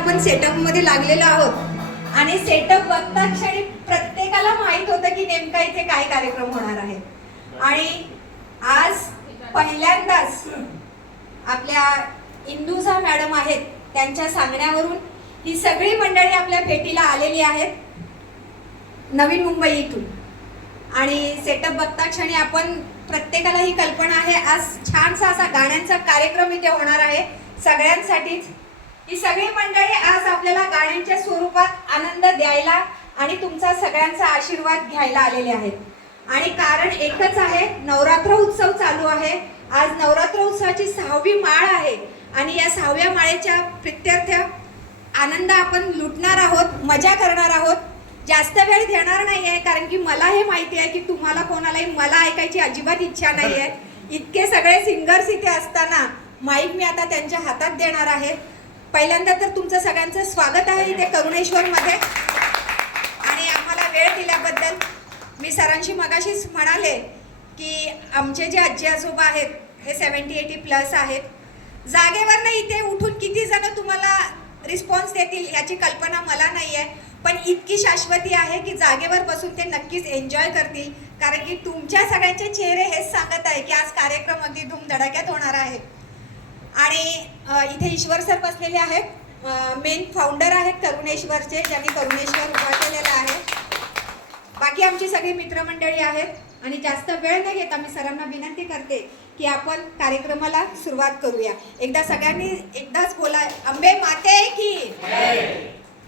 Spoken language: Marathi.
आपण सेटअप मध्ये लागलेलो आहोत आणि सेटअप बघता क्षणी प्रत्येकाला माहित होतं की नेमका इथे काय कार्यक्रम होणार आहे. आणि आज पहिल्यांदाच आपल्या इंदुजा मॅडम आहेत, त्यांच्या सांगण्यावरून ही सगळी मंडळी आपल्या भेटीला आलेली आहेत नवी मुंबई इथून. आणि सेटअप बघता क्षणी आपण प्रत्येकाला ही कल्पना आहे, आज छानसा असा गाण्यांचा कार्यक्रम इथे होणार आहे सगळ्यांसाठीच. ही सगळी मंडळी आज आपल्याला गाण्यांच्या स्वरूपात आनंद द्यायला आणि तुमचा सगळ्यांचा आशीर्वाद घ्यायला आलेले आहेत. आणि कारण एकच आहे, नवरात्र उत्सव चालू आहे. आज नवरात्र उत्सवाची 6वी माळ आहे आणि या 6व्या माळेच्या प्रित्यर्थ आनंद आपण लुटणार आहोत, मजा करणार आहोत. जास्त वेळ घेणार नाही आहे, कारण की मला हे माहिती आहे की तुम्हाला कोणालाही मला ऐकायची अजिबात इच्छा नाही आहे. इतके सगळे सिंगर्स इथे असताना माईक मी आता त्यांच्या हातात देणार आहे. पहिल्यांदा तर तुमचं सगळ्यांचं स्वागत आहे इथे करुणेश्वरमध्ये. आणि आम्हाला वेळ दिल्याबद्दल मी सरांशी मगाशीच म्हणाले की आमचे जे आजी आजोबा आहेत हे 70-80+ आहेत. जागेवर नाही इथे उठून किती जण तुम्हाला रिस्पॉन्स देतील याची कल्पना मला नाही आहे, पण इतकी शाश्वती आहे की जागेवर बसून ते नक्कीच एन्जॉय करतील, कारण की तुमच्या सगळ्यांचे चेहरे हेच सांगत आहे की आज कार्यक्रम अगदी धूमधडाक्यात होणार आहे. आणि इथे ईश्वर सर बसलेले आहेत, मेन फाउंडर आहेत करुणेश्वरचे, ज्यांनी करुणेश्वर उभा केलेला आहे. बाकी आमची सगळी मित्रमंडळी आहेत. आणि जास्त वेळ न घेता मी सरांना विनंती करते की आपण कार्यक्रमाला सुरुवात करूया. एकदा सगळ्यांनी एकदाच बोला, अंबे माते की.